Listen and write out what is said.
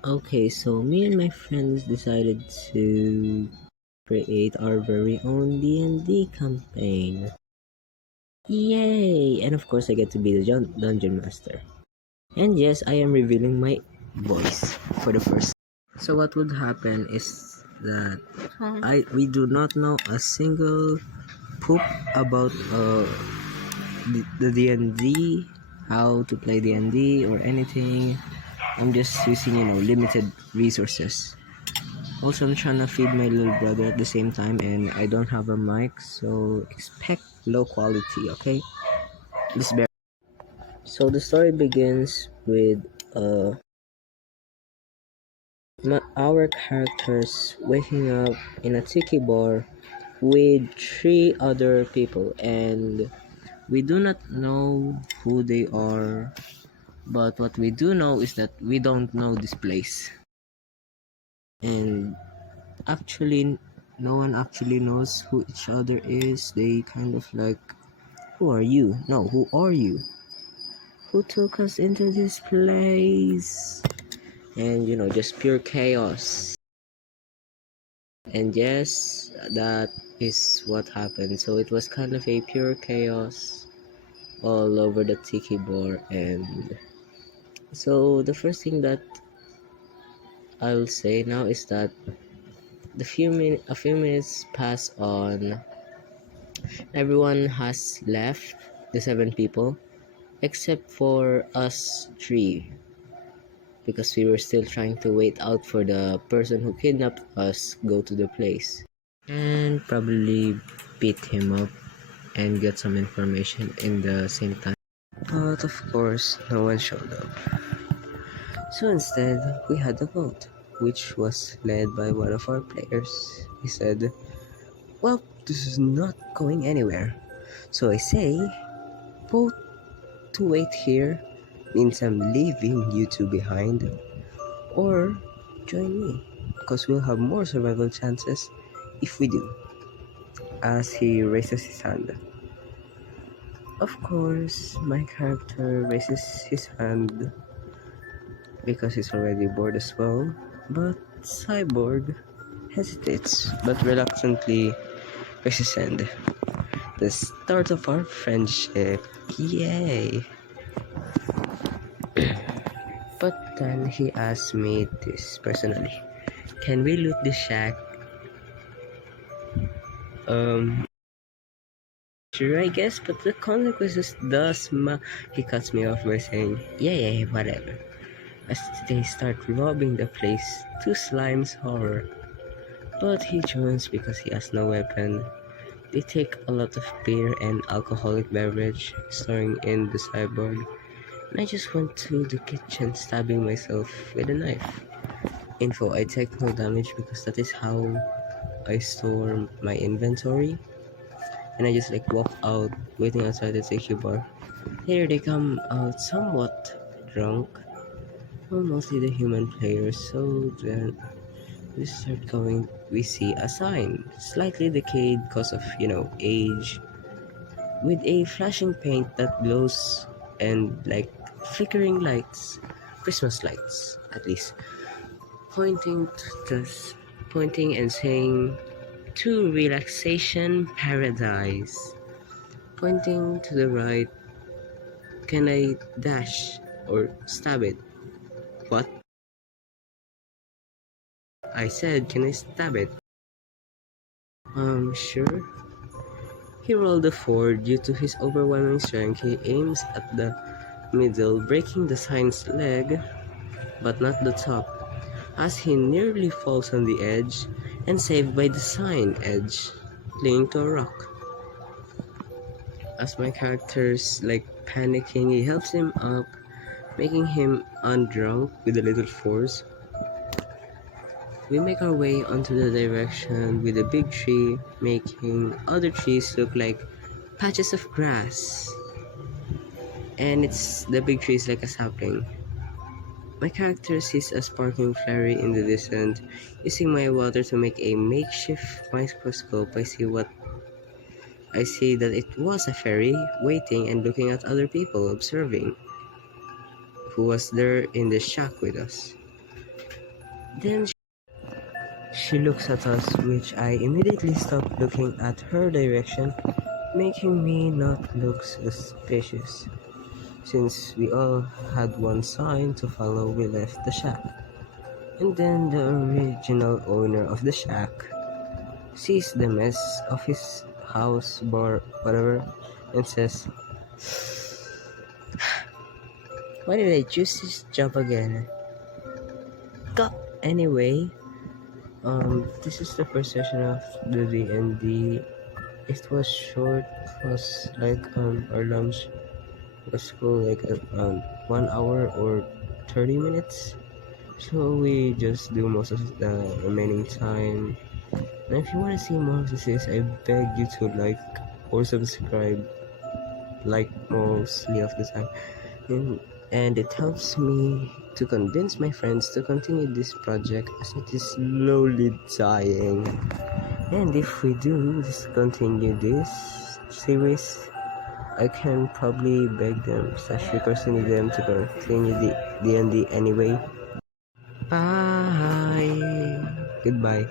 Okay, so me and my friends decided to create our very own D&D campaign. Yay! And of course, I get to be the dungeon master. And yes, I am revealing my voice for the first. So what would happen is that we do not know a single poop about the D&D, how to play D&D or anything. I'm just using limited resources. Also, I'm trying to feed my little brother at the same time, and I don't have a mic, so expect low quality. Okay, this bear. So the story begins with our characters waking up in a tiki bar with three other people, and we do not know who they are. But what we do know is that we don't know this place, and actually no one actually knows who each other is. They kind of like, who are you? No, who are you? Who took us into this place? And just pure chaos. And yes, that is what happened. So it was kind of a pure chaos all over the tiki bar. And so the first thing that I'll say now is that a few minutes pass on. Everyone has left, the seven people, except for us three, because we were still trying to wait out for the person who kidnapped us go to the place and probably beat him up and get some information in the same time. But of course, no one showed up. So instead, we had a vote, which was led by one of our players. He said, "Well, this is not going anywhere. So I say, vote to wait here means I'm leaving you two behind, or join me, because we'll have more survival chances if we do." As he raises his hand. Of course, my character raises his hand because he's already bored as well, but Cyborg hesitates but reluctantly raises his hand. The start of our friendship. Yay! But then he asked me this personally. Can we loot the shack? Sure, I guess, but the consequences he cuts me off by saying, yeah, whatever. As they start robbing the place to Slime's horror. But he joins because he has no weapon. They take a lot of beer and alcoholic beverage, storing in the cyborg, and I just went to the kitchen stabbing myself with a knife. Info, I take no damage because that is how I store my inventory, and I just walk out, waiting outside the tiki bar. Later they come out somewhat drunk, well, mostly the human players, so then we start going, we see a sign, slightly decayed because of, age, with a flashing paint that glows and flickering lights, Christmas lights at least, pointing to this, pointing and saying, "To relaxation paradise." Pointing to the right, can I dash or stab it? What? I said, can I stab it? Sure. He rolled a 4. Due to his overwhelming strength, he aims at the middle, breaking the sign's leg, but not the top, as he nearly falls on the edge and saved by the sign edge, clinging to a rock. As my character's panicking, he helps him up, making him undrunk with a little force. We make our way onto the direction with a big tree, making other trees look like patches of grass. And the big tree is like a sapling. My character sees a sparkling flare in the distance. Using my water to make a makeshift microscope, I see that it was a fairy waiting and looking at other people observing who was there in the shack with us. Then she looks at us, which I immediately stop looking at her direction, making me not look suspicious. Since we all had one sign to follow, we left the shack. And then the original owner of the shack sees the mess of his house, bar, whatever, and says, "Why did I choose this job again?" Go. Anyway, this is the first session of the D&D. It was short. It was like our lunch was cool, like around 1 hour or 30 minutes. So we just do most of the remaining time. And if you want to see more of this, I beg you to like or subscribe, like mostly of the time. And it helps me to convince my friends to continue this project as it is slowly dying. And if we do discontinue this series, I can probably beg them slash requesting them to continue the D&D anyway. Bye. Goodbye.